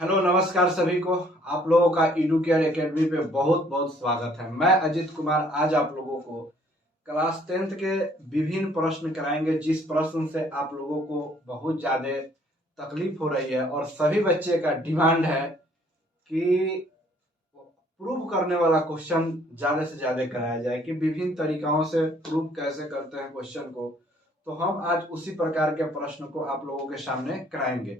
Hello नमस्कार सभी को। आप लोगों का एडुकेयर एकेडमी पे बहुत बहुत स्वागत है। मैं अजित कुमार आज आप लोगों को क्लास 10th के विभिन्न प्रश्न कराएंगे, जिस प्रश्न से आप लोगों को बहुत ज़्यादा तकलीफ हो रही है और सभी बच्चे का डिमांड है कि प्रूव करने वाला क्वेश्चन ज़्यादा से ज़्यादा कराया जाए कि विभिन्न तरीकाओं से प्रूव कैसे करते हैं क्वेश्चन को। तो हम आज उसी प्रकार के प्रश्न को आप लोगों के सामने कराएंगे।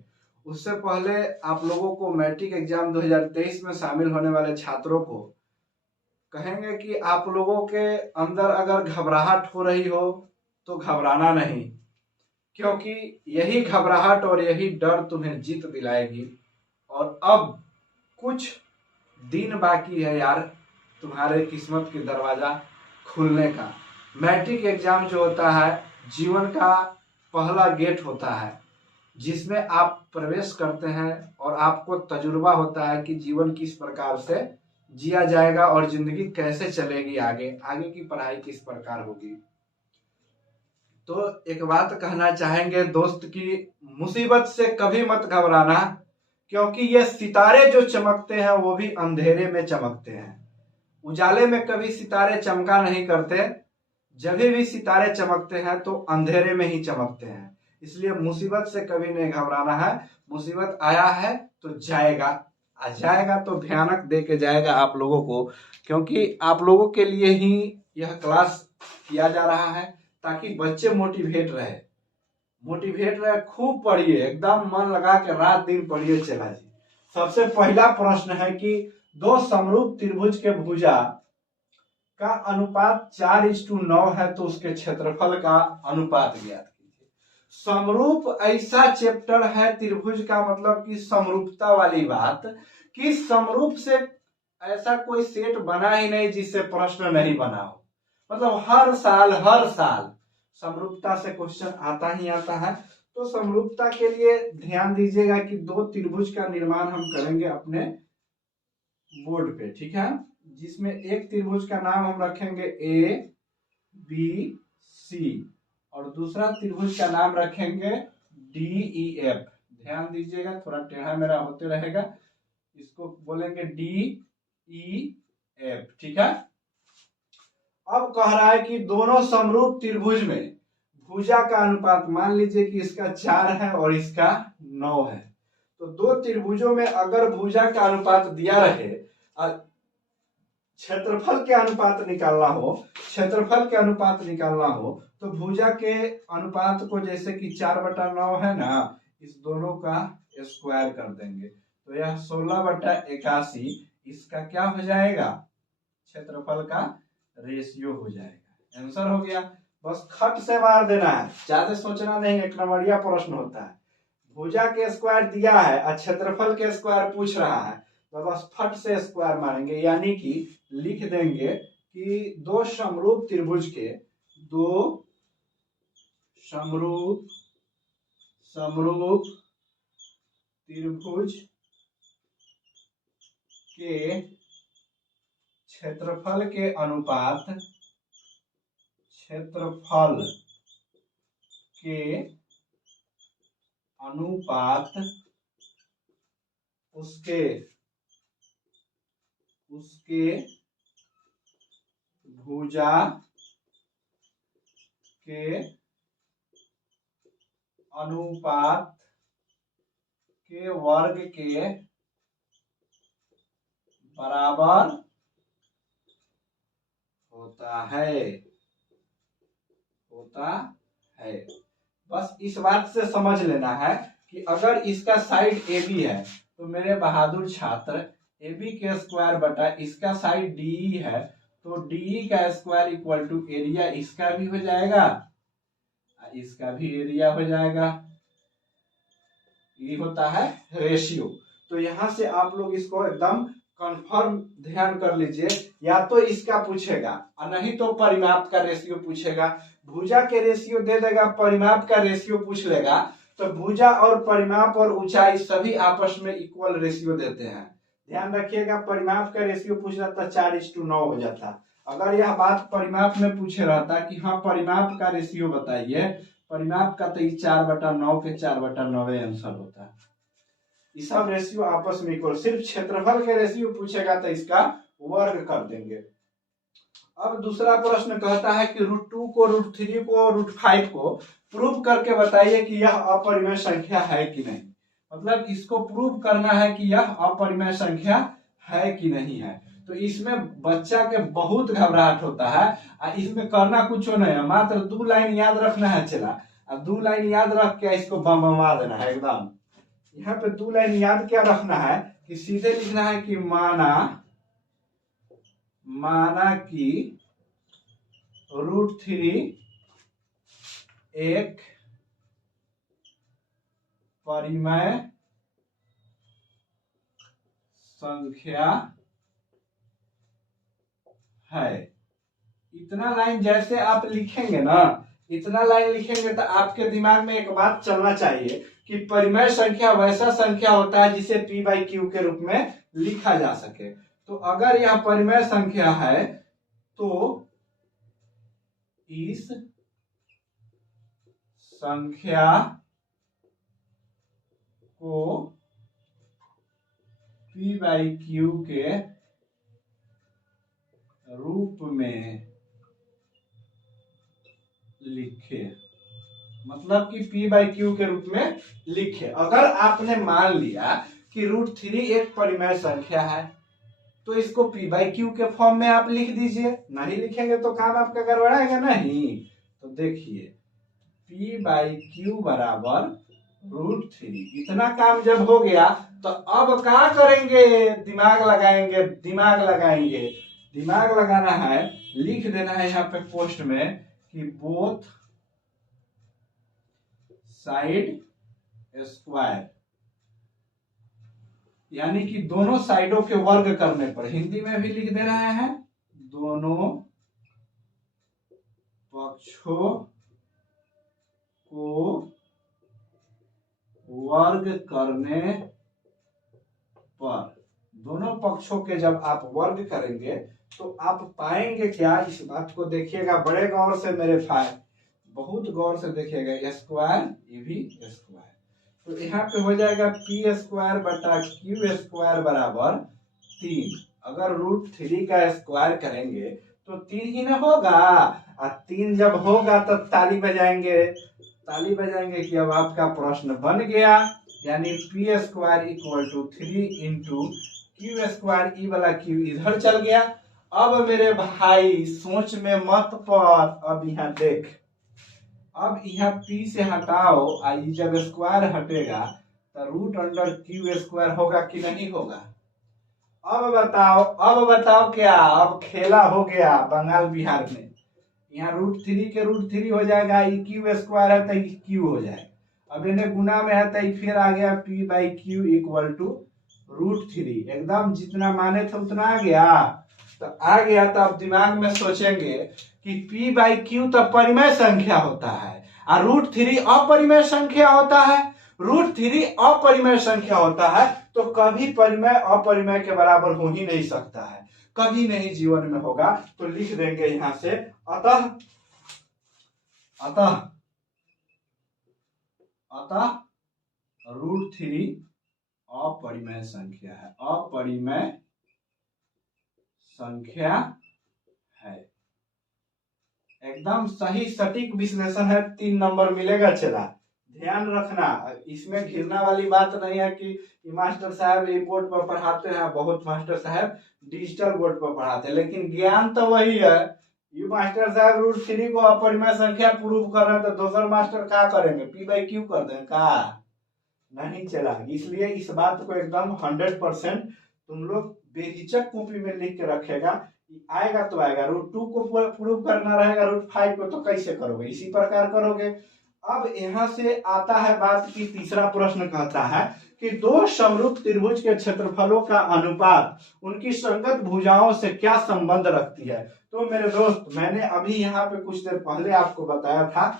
उससे पहले आप लोगों को मैट्रिक एग्जाम 2023 में शामिल होने वाले छात्रों को कहेंगे कि आप लोगों के अंदर अगर घबराहट हो रही हो तो घबराना नहीं, क्योंकि यही घबराहट और यही डर तुम्हें जीत दिलाएगी। और अब कुछ दिन बाकी है यार तुम्हारे किस्मत के दरवाजा खुलने का। मैट्रिक एग्जाम जो होता है जीवन का पहला गेट होता है, जिसमें आप प्रवेश करते हैं और आपको तजुर्बा होता है कि जीवन किस प्रकार से जिया जाएगा और जिंदगी कैसे चलेगी, आगे आगे की पढ़ाई किस प्रकार होगी। तो एक बात कहना चाहेंगे दोस्त की मुसीबत से कभी मत घबराना, क्योंकि ये सितारे जो चमकते हैं वो भी अंधेरे में चमकते हैं। उजाले में कभी सितारे चमका नहीं करते, जब भी सितारे चमकते हैं तो अंधेरे में ही चमकते हैं। इसलिए मुसीबत से कभी नहीं घबराना है। मुसीबत आया है तो जाएगा, आ जाएगा तो भयानक दे के जाएगा आप लोगों को, क्योंकि आप लोगों के लिए ही यह क्लास किया जा रहा है ताकि बच्चे मोटिवेट रहे। खूब पढ़िए, एकदम मन लगा के रात दिन पढ़िए। चला जी, सबसे पहला प्रश्न है कि दो समरूप त्रिभुज के भुजा का अनुपात 4:9 है तो उसके क्षेत्रफल का अनुपात ज्ञात कीजिए। समरूप ऐसा चैप्टर है त्रिभुज का, मतलब कि समरूपता वाली बात, कि समरूप से ऐसा कोई सेट बना ही नहीं जिससे प्रश्न नहीं बना हो। मतलब हर साल समरूपता से क्वेश्चन आता ही आता है। तो समरूपता के लिए ध्यान दीजिएगा कि दो त्रिभुज का निर्माण हम करेंगे अपने बोर्ड पे, ठीक है, जिसमें एक त्रिभुज का नाम हम रखेंगे ए बी सी और दूसरा त्रिभुज का नाम रखेंगे डी ई एफ। ध्यान दीजिएगा, थोड़ा टेढ़ा मेरा होते रहेगा, इसको बोलेंगे डी ई एफ, ठीक है। अब कह रहा है कि दोनों समरूप त्रिभुज में भुजा का अनुपात, मान लीजिए कि इसका 4 है और इसका 9 है। तो दो त्रिभुजों में अगर भुजा का अनुपात दिया रहे, क्षेत्रफल के अनुपात निकालना हो तो भुजा के अनुपात को, जैसे कि 4/9 है ना, इस दोनों का स्क्वायर कर देंगे तो यह 16/81 इसका क्या हो जाएगा, क्षेत्रफल का रेशियो हो जाएगा। आंसर हो गया। बस खट से मार देना है, ज्यादा सोचना नहीं, एक नंबरिया प्रश्न होता है। भुजा के स्क्वायर दिया है और क्षेत्रफल के स्क्वायर पूछ रहा है तो बस फट से स्क्वायर मारेंगे, यानी कि लिख देंगे कि दो समरूप त्रिभुज के क्षेत्रफल के अनुपात उसके भुजा के अनुपात के वर्ग के बराबर होता है। बस इस बात से समझ लेना है कि अगर इसका साइड ए बी है तो मेरे बहादुर छात्र ए बी के स्क्वायर बटा इसका साइड डी है तो डी का स्क्वायर इक्वल टू एरिया इसका भी हो जाएगा, इसका भी एरिया हो जाएगा। ये होता है रेशियो। तो यहां से आप लोग इसको एकदम कंफर्म ध्यान कर लीजिए, या तो इसका पूछेगा और नहीं तो परिमाप का रेशियो पूछेगा। भुजा के रेशियो दे देगा, परिमाप का रेशियो पूछ लेगा। तो भुजा और परिमाप और ऊंचाई सभी आपस में इक्वल रेशियो देते हैं। ध्यान रखिएगा, परिमाप का रेशियो पूछ रहा था 4:9 हो जाता। अगर यह बात परिमाप में पूछे रहता कि हाँ परिमाप का रेशियो बताइए, परिमाप का तो 4/9 के 4/9 आंसर होता है। ये सब रेशियो आपस में इक्वल, सिर्फ क्षेत्रफल के रेशियो पूछेगा तो इसका वर्ग कर देंगे। अब दूसरा प्रश्न कहता है कि √2 को, √3 को, √5 को प्रूव करके बताइए कि यह अपरिमेय संख्या है कि नहीं। मतलब इसको प्रूव करना है कि यह अपरिमेय संख्या है कि नहीं है। तो इसमें बच्चा के बहुत घबराहट होता है, इसमें करना कुछ नहीं है, मात्र 2 लाइन याद रखना है। चला 2 लाइन याद रख के इसको बमबमा देना है एकदम। यहाँ पे 2 लाइन याद क्या रखना है कि सीधे लिखना है कि माना कि √3 एक परिमेय संख्या है। इतना लाइन जैसे आप लिखेंगे ना, इतना लाइन लिखेंगे तो आपके दिमाग में एक बात चलना चाहिए कि परिमेय संख्या वैसा संख्या होता है जिसे p/q के रूप में लिखा जा सके। तो अगर यह परिमेय संख्या है तो इस संख्या को p/q के रूप में लिखे, मतलब कि p/q के रूप में लिखे। अगर आपने मान लिया कि √3 एक परिमेय संख्या है तो इसको p/q के फॉर्म में आप लिख दीजिए। नहीं लिखेंगे तो काम आपका गड़बड़ाएगा नहीं। तो देखिए p/q बराबर √3। इतना काम जब हो गया तो अब क्या करेंगे, दिमाग लगाएंगे। दिमाग लगाना है, लिख देना है यहाँ पे पोस्ट में कि बोथ साइड स्क्वायर, यानी कि दोनों साइडों के वर्ग करने पर, हिंदी में भी लिख दे रहे हैं, दोनों पक्षों को वर्ग करने पर। दोनों पक्षों के जब आप वर्ग करेंगे तो आप पाएंगे क्या, इस बात को देखिएगा बड़े गौर से मेरे भाई, बहुत गौर से देखिएगा। स्क्वायर ये भी स्क्वायर, तो यहाँ पे हो जाएगा p² बटा q² बराबर 3। अगर √3 का स्क्वायर करेंगे तो 3 ही ना होगा, और 3 जब होगा तब ताली बजाएंगे कि अब आपका प्रश्न बन गया। यानी p² = 3 × q², ई वाला q इधर चल गया। अब मेरे भाई सोच में मत पड़, अब यहाँ देख, अब यहाँ p से हटाओ, जब स्क्वायर हटेगा तो √(q²) होगा कि नहीं होगा। अब बताओ क्या, अब खेला हो गया बंगाल बिहार में। यहाँ √3 के √3 हो जाएगा, q² है तो q हो जाएगा। अब इन्हें गुना में है तो फिर आ गया p/q = √3। एकदम जितना माने थे उतना आ गया। तो आ गया तो अब दिमाग में सोचेंगे कि p/q तो परिमेय संख्या होता है और √3 अपरिमेय संख्या होता है। √3 अपरिमेय संख्या होता है तो कभी परिमेय अपरिमेय के बराबर हो ही नहीं सकता है, कभी नहीं जीवन में होगा। तो लिख देंगे यहां से, अतः √3 अपरिमेय संख्या है, अपरिमेय संख्या है। एकदम सही सटीक विश्लेषण है, 3 नंबर मिलेगा। चला ध्यान रखना, इसमें घिरना वाली बात नहीं है कि मास्टर साहब ये बोर्ड पर पढ़ाते हैं, बहुत मास्टर साहब डिजिटल बोर्ड पर पढ़ाते हैं, लेकिन ज्ञान तो वही है। ये मास्टर साहब √3 को अपरिमेय संख्या प्रूव कर रहे हैं तो दूसरे मास्टर क्या करेंगे, p/q कर दें का नहीं चला। इसलिए इस बात को एकदम 100% तुम लोग बेहिचक कॉपी में लिख के रखेगा। आएगा तो आएगा, √2 को प्रूव करना रहेगा, √5 को तो कैसे करोगे, इसी प्रकार करोगे। अब यहां से आता है बात की तीसरा प्रश्न कहता है कि दो समरूप त्रिभुज के क्षेत्रफलों का अनुपात उनकी संगत भुजाओं से क्या संबंध रखती है। तो मेरे दोस्त, मैंने अभी यहाँ पे कुछ देर पहले आपको बताया था।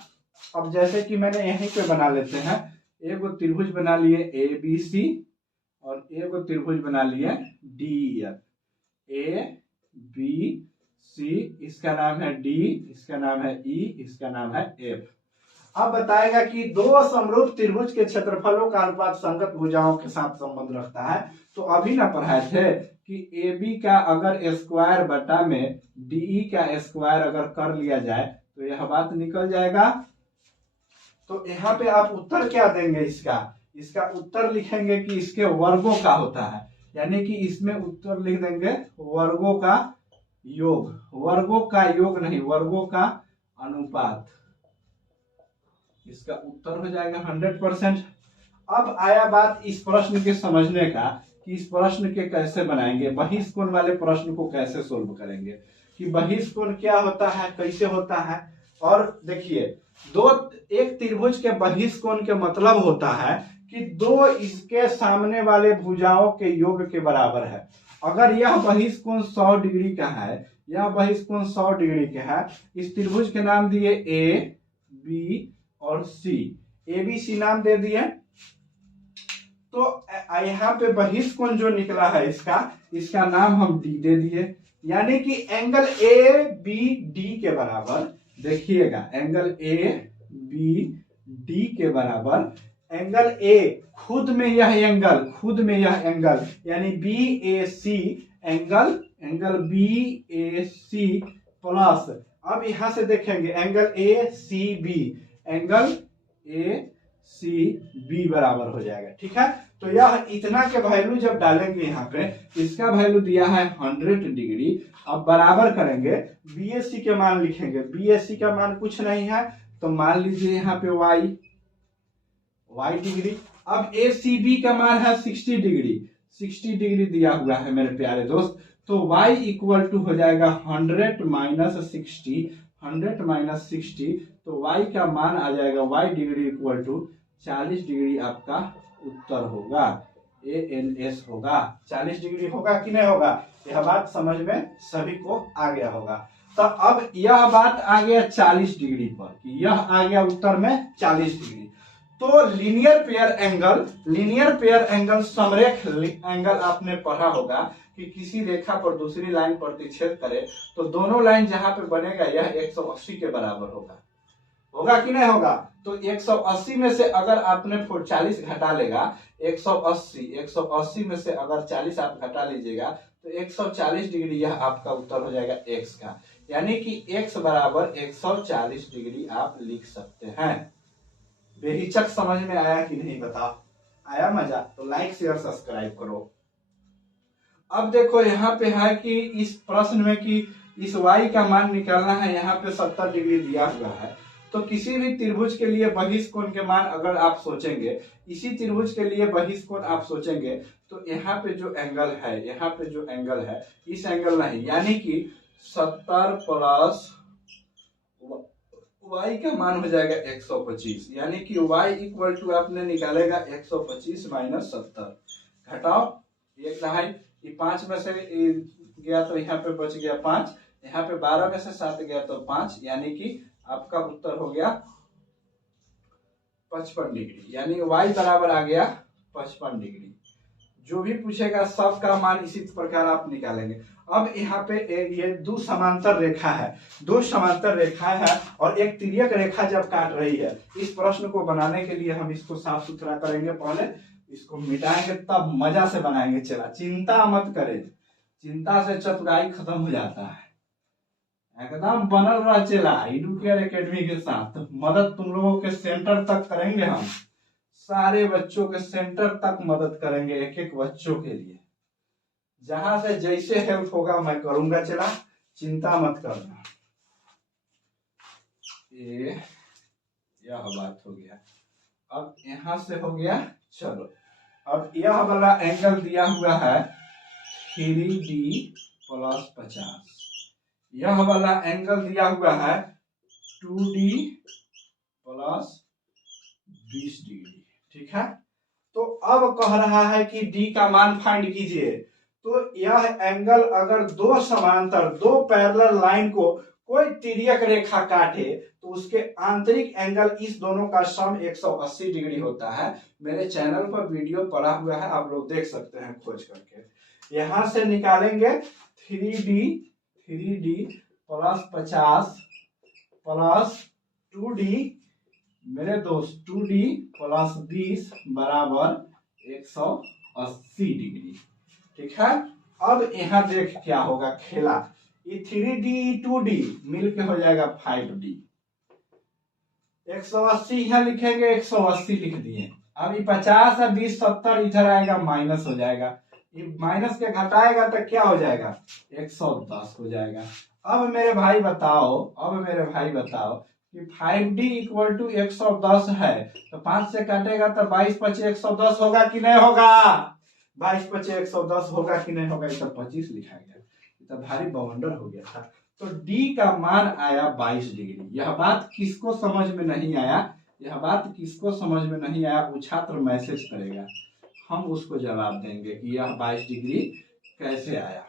अब जैसे कि मैंने यहीं पे बना लेते हैं, एक त्रिभुज बना लिए ABC और एक त्रिभुज बना लिए DEF। ABC, इसका नाम है D, इसका नाम है E, इसका नाम है F। अब बताएगा कि दो समरूप त्रिभुज के क्षेत्रफलों का अनुपात संगत भुजाओं के साथ संबंध रखता है। तो अभी ना पढ़ाए थे कि ए बी का अगर स्क्वायर बटा में डीई का स्क्वायर अगर कर लिया जाए तो यह बात निकल जाएगा। तो यहाँ पे आप उत्तर क्या देंगे इसका उत्तर लिखेंगे कि इसके वर्गों का होता है, यानी कि इसमें उत्तर लिख देंगे वर्गों का योग, वर्गों का योग नहीं, वर्गों का अनुपात। इसका उत्तर हो जाएगा 100%। अब आया बात इस प्रश्न के समझने का कि इस प्रश्न के कैसे बनाएंगे, बहिष्कोण वाले प्रश्न को कैसे सोल्व करेंगे, कि बहिष्कोण क्या होता है, कैसे होता है। और देखिए एक त्रिभुज के बहिष्कोण के मतलब होता है कि दो इसके सामने वाले भुजाओं के योग के बराबर है। अगर यह बहिष्कोण 100 डिग्री का है, यह बहिष्कोण 100 डिग्री का है, इस त्रिभुज के नाम दिए ए बी और सी, ए बी सी नाम दे दिए। तो यहाँ पे बहिष्कोण जो निकला है इसका नाम हम डी दे दिए, यानी कि एंगल ए बी डी के बराबर, देखिएगा एंगल ए बी डी के बराबर एंगल ए खुद में यह एंगल यानी B A C angle B A C plus, अब यहां से देखेंगे angle A C B, angle A C B बराबर हो जाएगा। ठीक है, तो यह इतना के वैल्यू जब डालेंगे यहाँ पे, इसका वैल्यू दिया है 100 डिग्री। अब बराबर करेंगे, बीएससी के मान लिखेंगे, बीएससी का मान कुछ नहीं है तो मान लीजिए यहाँ पे y डिग्री। अब ACB का मान है 60 डिग्री दिया हुआ है मेरे प्यारे दोस्त, तो y इक्वल टू हो जाएगा 100 माइनस 60, तो y का मान आ जाएगा y degree equal to 40 degree, आपका उत्तर होगा ANS होगा। 40 डिग्री होगा कि नहीं होगा, यह बात समझ में सभी को आ गया होगा। तो अब यह बात आ गया 40 डिग्री पर, कि यह आ गया उत्तर में 40 डिग्री। तो लीनियर पेयर एंगल समरेख एंगल आपने पढ़ा होगा कि किसी रेखा पर दूसरी लाइन प्रतिच्छेद करे तो दोनों लाइन जहां पे बनेगा यह 180 के बराबर होगा कि नहीं होगा। तो 180 में से अगर आपने 40 घटा लेगा, 180 में से अगर 40 आप घटा लीजिएगा तो 140 डिग्री यह आपका उत्तर हो जाएगा x का, यानी कि x बराबर 140 डिग्री आप लिख सकते हैं। बेहिचक समझ में आया कि नहीं बताओ, आया मजा? तो लाइक शेयर सब्सक्राइब करो। अब देखो यहाँ पे है कि इस प्रश्न में कि इस y का मान निकालना है, यहाँ पे 70 डिग्री दिया हुआ है। तो किसी भी त्रिभुज के लिए बहिष्कोण के मान अगर आप सोचेंगे, इसी त्रिभुज के लिए बहिष्कोण आप सोचेंगे तो यहाँ पे जो एंगल है, इस एंगल नहीं, यानी कि 70 प्लस y का मान हो जाएगा 125, यानी कि y इक्वल टू आपने निकालेगा 125 माइनस 70, घटाओ एक दहाई, ये 5 में से गया तो यहाँ पे बच गया 5, यहाँ पे 12 में से 7 गया तो 5, यानी कि आपका उत्तर हो गया 55 डिग्री, यानी y बराबर आ गया 55 डिग्री। जो भी पूछेगा सबका मान इसी प्रकार आप निकालेंगे। अब यहाँ पे ये दो समांतर रेखा है और एक तिर्यक रेखा जब काट रही है, इस प्रश्न को बनाने के लिए हम इसको साफ सुथरा करेंगे, पहले इसको मिटाएंगे तब मजा से बनाएंगे। चला, चिंता मत करें, चिंता से चतुराई खत्म हो जाता है। एकदम बनल रहा चला एडुकेयर एकेडमी के साथ, मदद तुम लोगों के सेंटर तक करेंगे, हम सारे बच्चों के सेंटर तक मदद करेंगे, एक एक बच्चों के लिए, जहां से जैसे हेल्प होगा मैं करूंगा। चला, चिंता मत करना। यह बात हो गया, अब यहां से हो गया। चलो, अब यह वाला एंगल दिया हुआ है 3D प्लस 50, यह वाला एंगल दिया हुआ है 2D प्लस 20 डिग्री। ठीक है, तो अब कह रहा है कि D का मान फाइंड कीजिए। तो यह एंगल अगर दो पैरेलल लाइन को कोई तिर्यक रेखा काटे तो उसके आंतरिक एंगल इस दोनों का सम 180 डिग्री होता है। मेरे चैनल पर वीडियो पड़ा हुआ है, आप लोग देख सकते हैं खोज करके। यहां से निकालेंगे 3D प्लस 50 प्लस 2D मेरे दोस्त 2D प्लस 20 बराबर 180 डिग्री। ठीक है, अब यहाँ देख क्या होगा खेला, ये 3D 2D मिलके हो जाएगा 5D। 180 यहाँ लिखेंगे, 180 लिख दिए। अब ये 50 और 20 70 इधर आएगा, माइनस हो जाएगा। ये माइनस के घटाएगा तो क्या हो जाएगा, 110 हो जाएगा। अब मेरे भाई बताओ कि 5D इक्वल टू 110 है, तो 5 से काटेगा तो 22 25 110 होगा कि नहीं होगा, 22 25 110 होगा कि नहीं होगा। इधर 25 लिखा गया, इतना भारी बवंडर हो गया था। तो D का मान आया 22 डिग्री। यह बात किसको समझ में नहीं आया, वो छात्र मैसेज करेगा, हम उसको जवाब देंगे कि यह 22 डिग्री कैसे आया।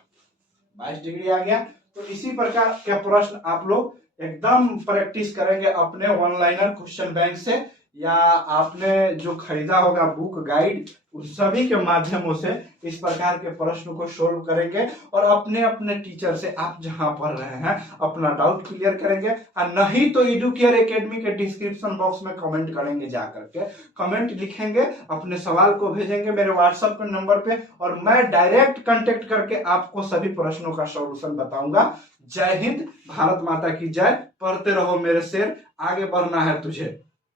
22 डिग्री आ गया। तो इसी प्रकार के प्रश्न आप लोग एकदम प्रैक्टिस करेंगे अपने ऑनलाइनर क्वेश्चन बैंक से, या आपने जो खरीदा होगा बुक गाइड, उन सभी के माध्यमों से इस प्रकार के प्रश्न को सोल्व करेंगे और अपने अपने टीचर से आप जहां पढ़ रहे हैं अपना डाउट क्लियर करेंगे। और नहीं तो एडुकेयर एकेडमी के डिस्क्रिप्शन बॉक्स में कमेंट करेंगे, जाकर के कमेंट लिखेंगे, अपने सवाल को भेजेंगे मेरे व्हाट्सएप के नंबर पे, और मैं डायरेक्ट कांटेक्ट करके आपको सभी प्रश्नों का सॉल्यूशन बताऊंगा। जय हिंद, भारत माता की जय। पढ़ते रहो मेरे शेर, आगे बढ़ना है तुझे।